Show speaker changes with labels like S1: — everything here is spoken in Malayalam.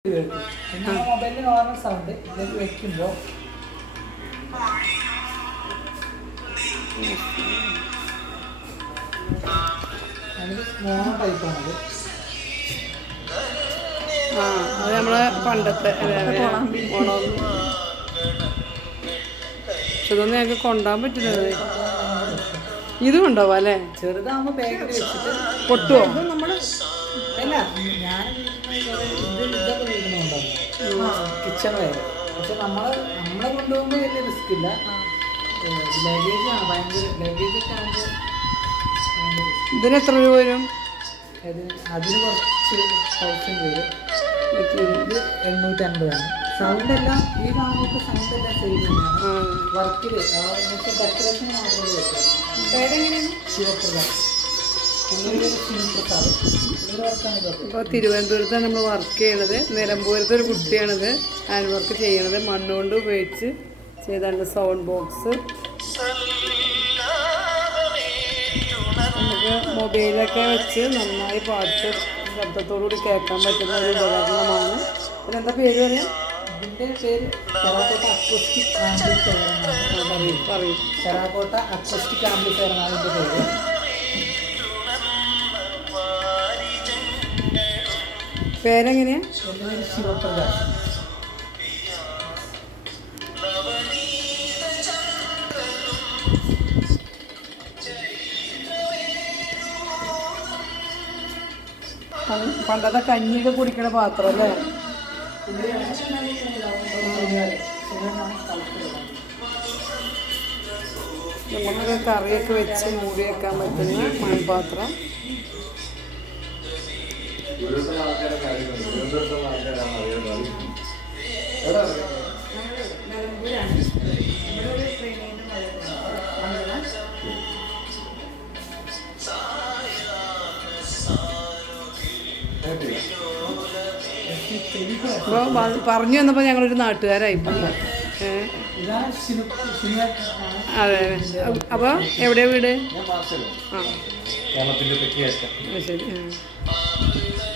S1: പിന്നെ മൊബൈലിൽ നോർമൽ സൗണ്ട് ഇതിലേക്ക് വെക്കുമ്പോൾ മോണോ ടൈപ്പാണത്.
S2: അത് നമ്മളെ പണ്ടത്തെ ഓണോ. പക്ഷെ ഇതൊന്നും ഞങ്ങൾക്ക് കൊണ്ടുപോകാൻ പറ്റില്ല. ഇത് കൊണ്ടുപോവാ അല്ലേ?
S1: ചെറുതാകുമ്പോൾ ബാഗിൽ വെച്ചിട്ട്
S2: പൊട്ടുവോ?
S1: നമ്മൾ അല്ല ഞാൻ ഇതൊക്കെ വീടുന്നുണ്ടാവും കിച്ചൺ വെയർ. പക്ഷെ നമ്മളെ കൊണ്ടുപോകുമ്പോൾ വലിയ റിസ്ക് ഇല്ല. ലഗേജാണ് ഭയങ്കര ലഗേജൊക്കെ ആകുമ്പോൾ
S2: ഇതിന് എത്ര രൂപ വരും?
S1: അതിന് കുറച്ച് 1000 വരും. ഇത് 850 സൗണ്ട് എല്ലാം ഈ കാണുമ്പോൾ സൗണ്ട് എല്ലാം സെയിം തന്നെയാണ്. വർക്കിൽ ഡെക്കറേഷൻ മാത്രമേ വെക്കാം. പേരെങ്ങനെയാണ്? ശിവപ്രസാദ്.
S2: ഇപ്പോൾ തിരുവനന്തപുരത്താണ് നമ്മൾ വർക്ക് ചെയ്യണത്. നിലമ്പൂരത്തെ ഒരു കുട്ടിയാണിത് ഹാൻഡ് വർക്ക് ചെയ്യണത്. മണ്ണുകൊണ്ട് ഉപയോഗിച്ച് ചെയ്താണ് സൗണ്ട് ബോക്സ്. നമുക്ക് മൊബൈലൊക്കെ വെച്ച് നന്നായി പാട്ട് ശബ്ദത്തോടുകൂടി കേൾക്കാൻ പറ്റുന്ന ഒരു ഉപകരണമാണ്. ഇതിനെന്താ പേര് പറയാം?
S1: ഇതിൻ്റെ പേര് ടെറാക്കോട്ട അക്വസ്റ്റിക് ആംപ്ലിഫയർ എന്നാണ്.
S2: പറയും.
S1: ടെറാക്കോട്ട അക്വസ്റ്റിക് ആംപ്ലിഫയർ എന്നാണ് ഇതിൻ്റെ പേര്.
S2: പേരെങ്ങനെയാ?
S1: എൻ്റെ പേര് ശിവപ്രകാശ്.
S2: പണ്ടത്തെ കഞ്ഞിയൊക്കെ കുടിക്കണ പാത്രം അല്ലേ? നമുക്ക് കറിയൊക്കെ വെച്ച് മൂടി വെക്കാൻ പറ്റുന്ന മൺപാത്രം. അപ്പോൾ പറഞ്ഞു വന്നപ്പോൾ ഞങ്ങളൊരു നാട്ടുകാരായിപ്പോയി. അതെ. അപ്പോൾ എവിടെയാണ് വീട്? ആ ശരി.